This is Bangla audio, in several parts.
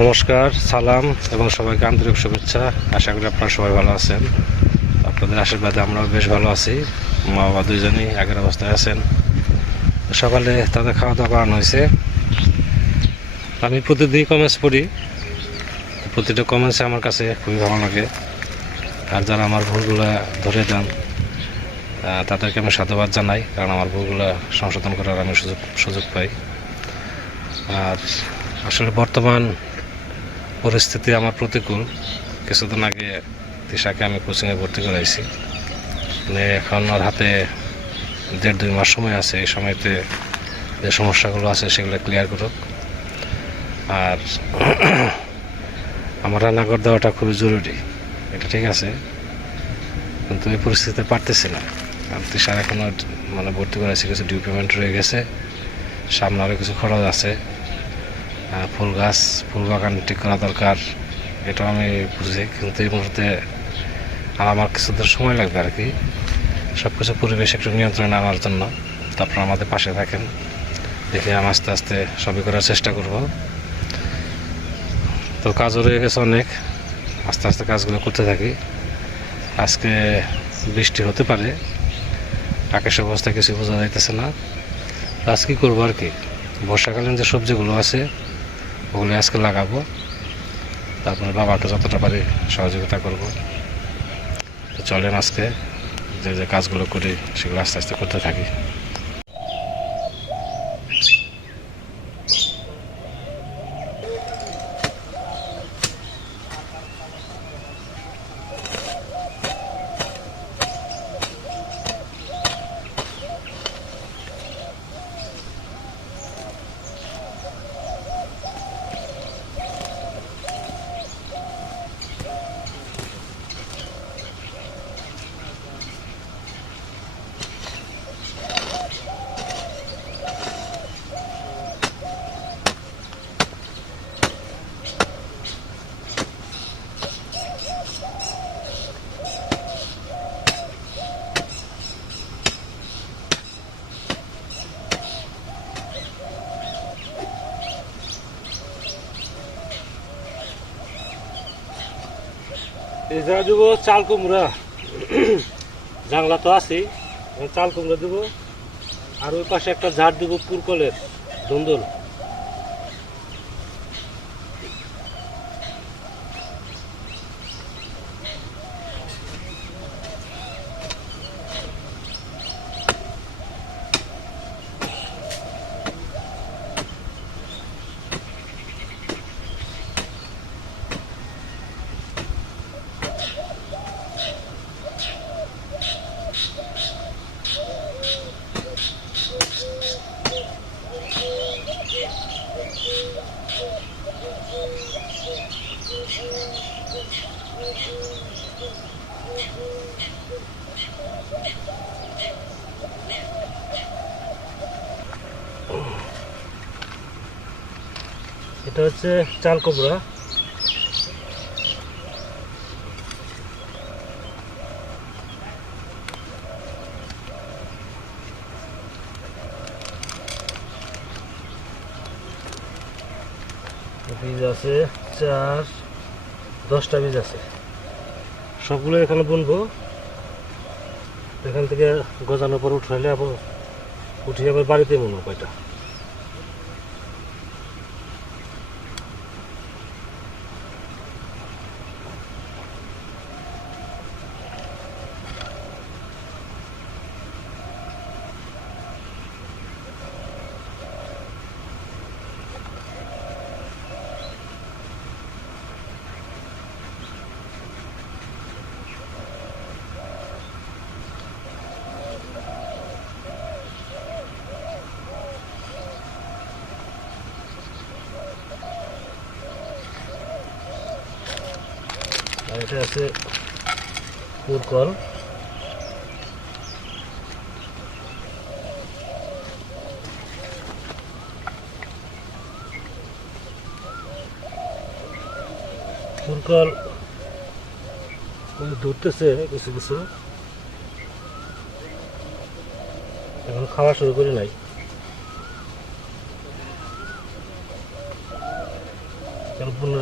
নমস্কার, সালাম এবং সবাইকে আন্তরিক শুভেচ্ছা। আশা করি আপনারা সবাই ভালো আছেন। আপনাদের আশীর্বাদে আমরাও বেশ ভালো আছি। মা বাবা দুইজনই আগের অবস্থায় আছেন। সকালে তাদের খাওয়া দাওয়া করানো হয়েছে। আমি প্রতিদিনই কমেন্টস পড়ি। প্রতিটা কমেন্টসে আমার কাছে খুবই ভালো লাগে। আর যারা আমার ভুলগুলো ধরে দেন তাদেরকে আমি সাধুবাদ জানাই, কারণ আমার ভুলগুলো সংশোধন করার আমি সুযোগ সুযোগ পাই। আর আসলে বর্তমান পরিস্থিতি আমার প্রতিকূল। কিছুদিন আগে তিশাকে আমি কোচিংয়ে ভর্তি করাইছি। মানে এখন ওর হাতে দেড় দুই মাস সময় আছে, এই সময়তে যে সমস্যাগুলো আছে সেগুলো ক্লিয়ার করুক। আর আমার রান্নাঘর দেওয়াটা খুবই জরুরি, এটা ঠিক আছে। কিন্তু এই পরিস্থিতিতে পারতেছি না। কারণ তিশার এখনও মানে ভর্তি করাইছি, কিছু ডিউ পেমেন্ট রয়ে গেছে। সামনে আরও কিছু খরচ আছে। ফুল গাছ, ফুল বাগান ঠিক করা দরকার, এটাও আমি বুঝি। কিন্তু এই মুহূর্তে আমার কিছুদিন সময় লাগবে আর কি। সব কিছু পরিবেশ একটু নিয়ন্ত্রণে আনার জন্য। তারপর আমাদের পাশে থাকেন। দেখে আমি আস্তে আস্তে সবই করার চেষ্টা করব। তো কাজও রয়ে গেছে অনেক। আস্তে আস্তে কাজগুলো করতে থাকি। আজকে বৃষ্টি হতে পারে। আকাশের অবস্থা কিছু বোঝা যাইতেছে না। আজ কী করব আর কি? বর্ষাকালীন যে সবজিগুলো আছে ওগুলো আজকে লাগাবো। তারপরে বাবাকে যতটা পারি সহযোগিতা করব। তো চলেন আজকে যে যে কাজগুলো করি, সেগুলো আস্তে আস্তে করতে থাকি। যা দিব চাল কুমড়া জাংলা তো আছেই চাল কুমড়া দেবো। আর ওই পাশে একটা ঝাড় দিব পুরকলের দন্দল। হচ্ছে চাল কুমড়া। বীজ আছে, চার, দশটা বীজ আছে। সবগুলো এখানে বুনবো। এখান থেকে গজানোর পর উঠাইলে আবার উঠিয়ে আবার বাড়িতে মনে কয়টা। এটা আছে পুরকল ওই ধরতেছে কিছু কিছু। এখন খাওয়া শুরু করি নাই। এখানে পূর্ণ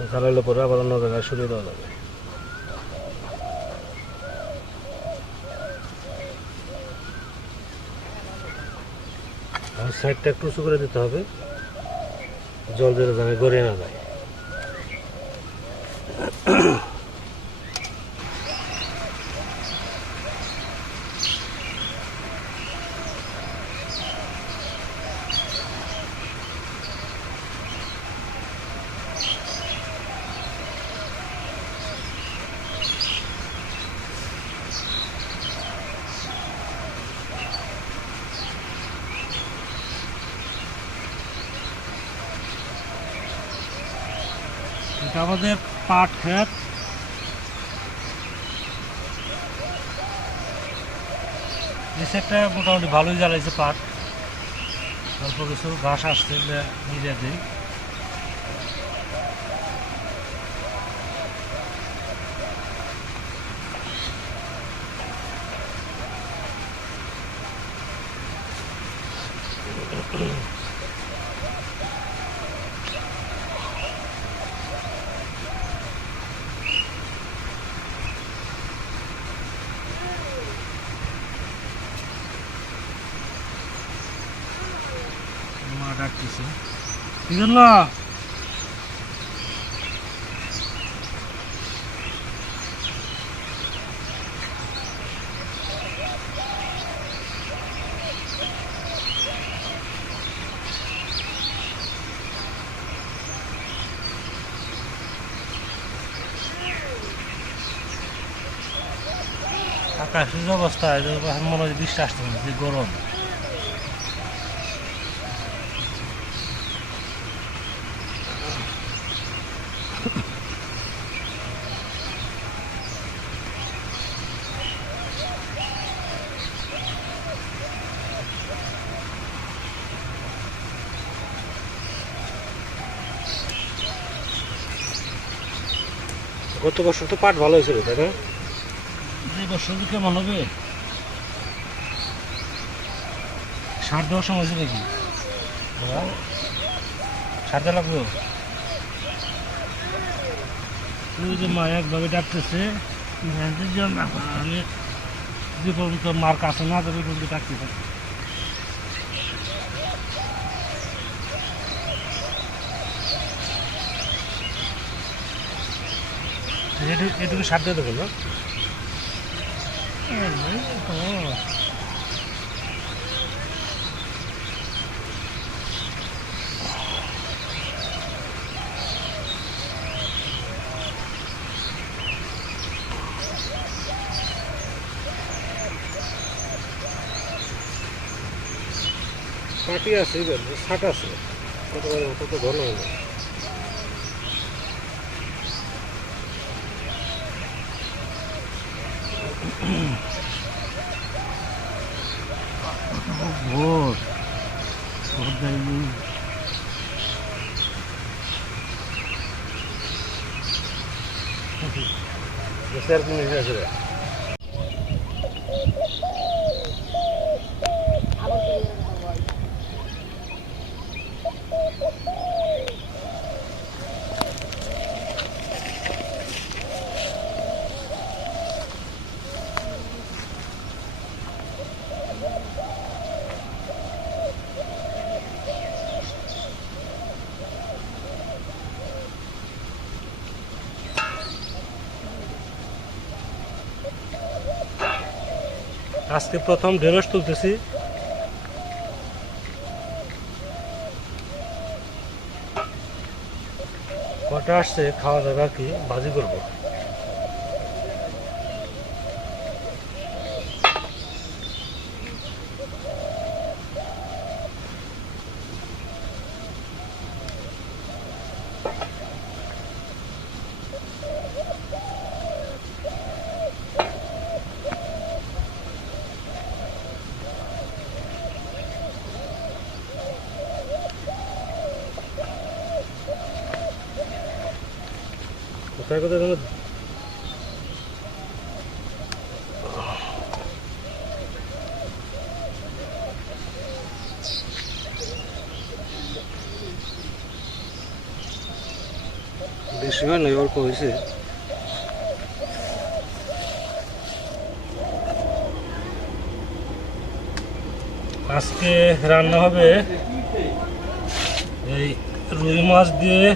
রাখি জ্বালাইলে পরে আবার অন্য জায়গায় সরিয়ে দেওয়া যাবে। সাইডটা একটু উঁচু করে দিতে হবে। জল জলে জানে গড়িয়ে না যায়। আমাদের পাট এই সাইডটা মোটামুটি ভালোই জ্বালাইছে পাট। অল্প কিছু ঘাস আসছে নিজে দিই। মা কি জন্য আকাশের যে অবস্থা, এই যে এখন মনে হয় বৃষ্টি আসতে পারে যে গরম। গত বছর তো পাট ভালো হয়েছিল তাই না? এই বছর কেমন হবে? সার দেওয়ার সময় হয়েছে নাকি? সার দেওয়া লাগবে? ওই যে মা একভাবে ডাকতেছে আমি যে মার কাছে না যাবে পর্যন্ত ডাকতে থাকি এটুকু সার দিয়ে দেবো না আছে শাক আছে। কত কত ঘন হলো? Por favor, acorda-me. Já serve de me exagerar. আজকে প্রথম ঢেঁড়স তুলতেছি। কটা আসছে খাওয়া দাওয়া কি ভাজি করব। যেন হয় নাই অল্প আজকে রান্না হবে এই রুই মাছ দিয়ে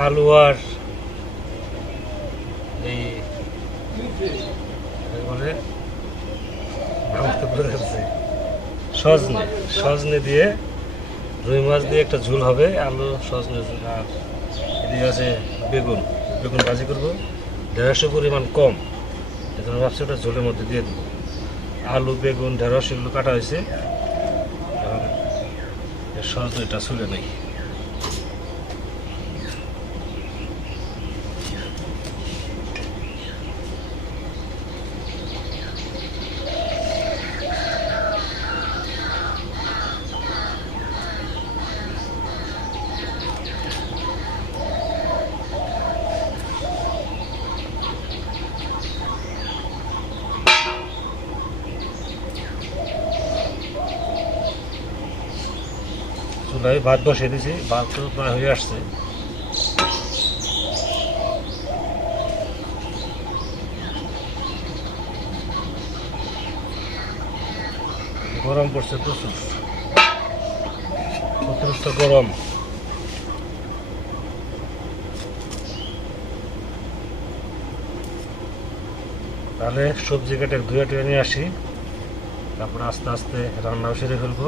আলু আর এই কি সজনে সজনে দিয়ে রুই মাছ দিয়ে একটা ঝোল হবে। আলু, সজনে আর এদিকে আছে বেগুন। বেগুন ভাজি করব। ঢেঁড়সের পরিমাণ কম। এজন্য ভাবছি ওটা ঝোলের মধ্যে দিয়ে দেবো। আলু, বেগুন, ঢেঁড়স এগুলো কাটা হয়েছে। এখন সজনেটা ছুলে নেই। চুলায় ভাত বসিয়ে দিয়েছি, ভাত তো প্রায় হয়ে আসছে। গরম পড়ছে প্রচুর। অতিরিক্ত গরম। তাহলে সবজি কেটে ধুয়ে টুয়ে নিয়ে আসি। তারপর আস্তে আস্তে রান্নাও সেরে ফেলব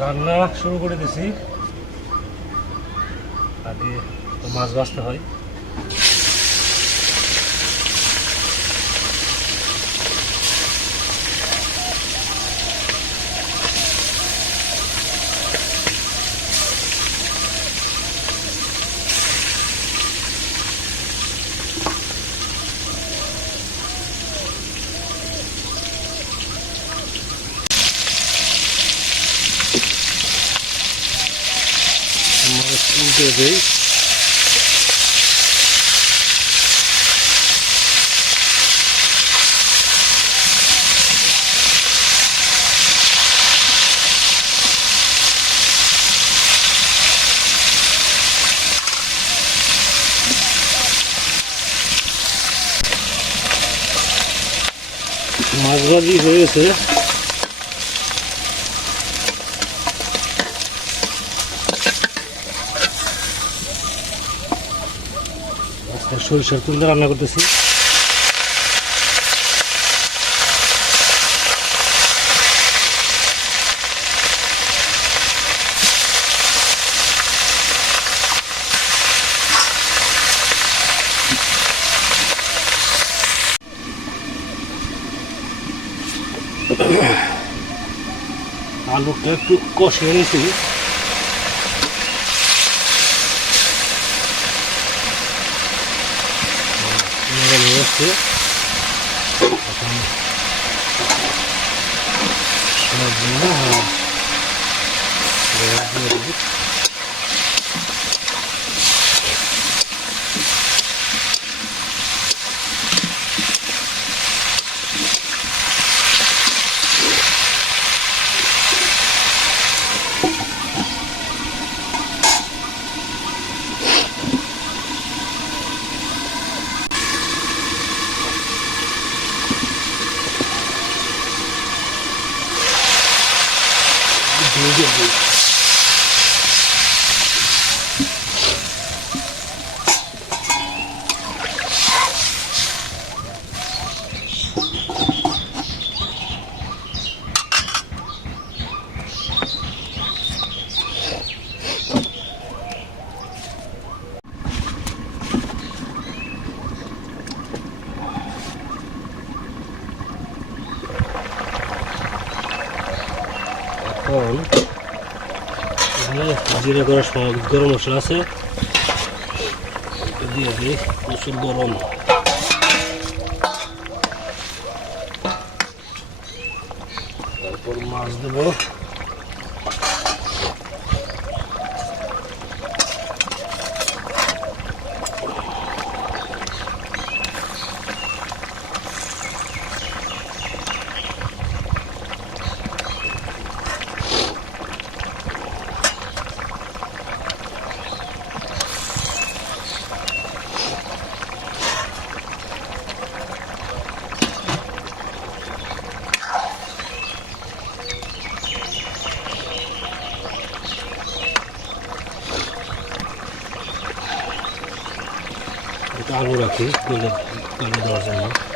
রান্না শুরু করে দিছি। আগে মাছ বাঁচতে হয়। ভাজি হয়ে আজকে সরিষার তেল রান্না করতেছি। আলুটা একটু কষে নিয়েছি নরম হয়ে। যাচ্ছে এখন সবগুলো জিরে করা গরম মশলা আছে। দিয়ে দিই প্রচুর গরম। তারপর মাছ দেবো। একটু আলু রাখি গলে গলে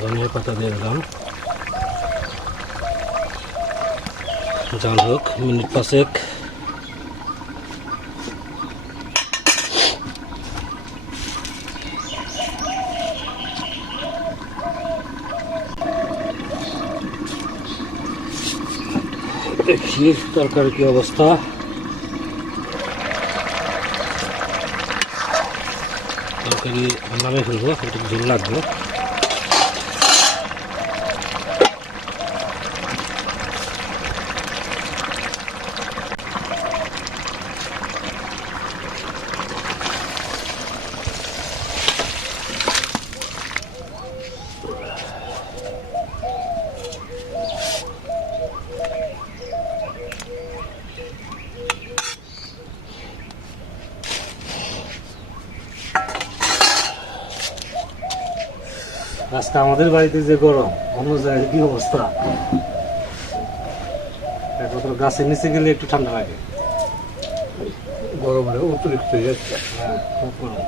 ধনিয়া পাতা দিয়ে দিলাম। জাল হোক মিনিট পাঁচেক। দেখি, তরকারি কি অবস্থা? তরকারি ফেলব একটু ঝোল লাগবে। আজকে আমাদের বাড়িতে যে গরম অন্য জায়গায় কি অবস্থা? একমাত্র গাছের নিচে গেলে একটু ঠান্ডা লাগে। গরমে অতিরিক্ত হয়ে যাচ্ছে। হ্যাঁ, খুব গরম।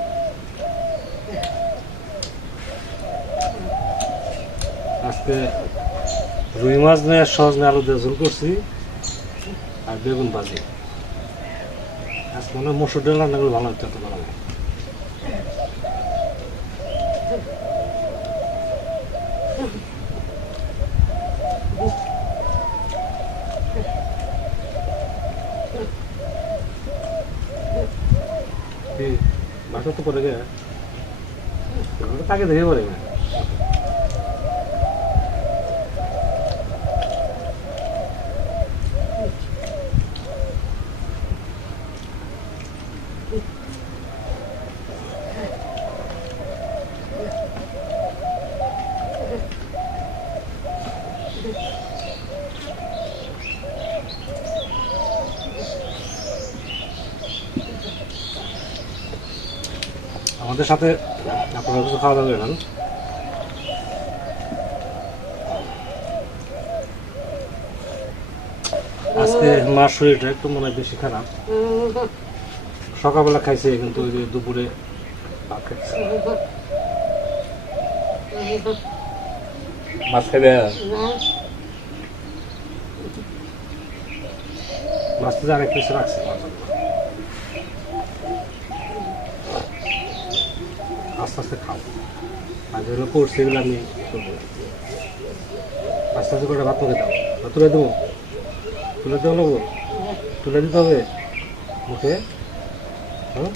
আজকে রুই মাছ নিয়ে সহজ নিয়ে আলু দিয়ে ঝোল করছি আর বেগুন ভাজি। আজকে মনে হয় মসুর ডাল রান্না করে ভালো হতো গরমে কি বাসা করে গে তাকে দেখে পড়ে আমাদের সাথে আপনারা কিছু খাওয়া দাওয়া করেন আজকে মার শরীরটা একটু মনে হয় বেশি খারাপ। সকালবেলা খাইছে কিন্তু ওই যে দুপুরে মাছ খাবে মাছ তো আরেক কিছু রাখছে আমার জন্য। আস্তে আস্তে খাও। আর যেগুলো পড়ছে এগুলো আমি করব। আস্তে আস্তে করে ভাত মুখে দাও। বা তুলে দেবো? তুলে দেবো নেব তুলে দিতে হবে? মুখে? হ্যাঁ?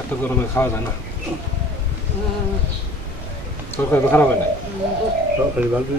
এত গরমে খাওয়া যায় না। তরকারি তো খারাপ হয় না তরকারি ভালো।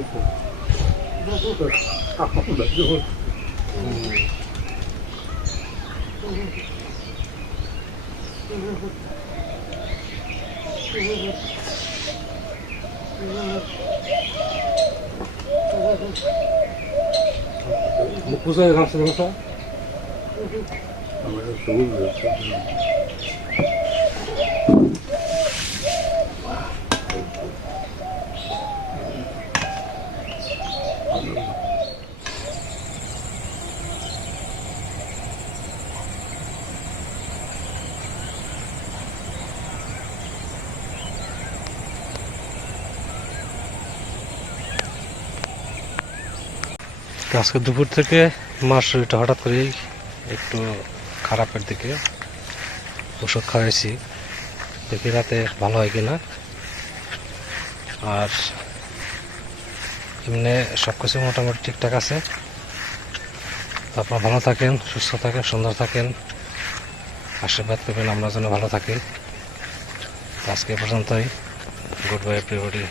আজকে দুপুর থেকে শরীরটা হঠাৎ করেই একটু খারাপের দিকে ওষুধ খাওয়াইছি। দেখি রাতে ভালো হয় কিনা। আর এমনি সব কিছু মোটামুটি ঠিকঠাক আছে। তো আপনারা ভালো থাকেন, সুস্থ থাকেন, সুন্দর থাকেন। আশীর্বাদ করবেন, আমরা যেন ভালো থাকি। আজকে পর্যন্তই। Good bye everybody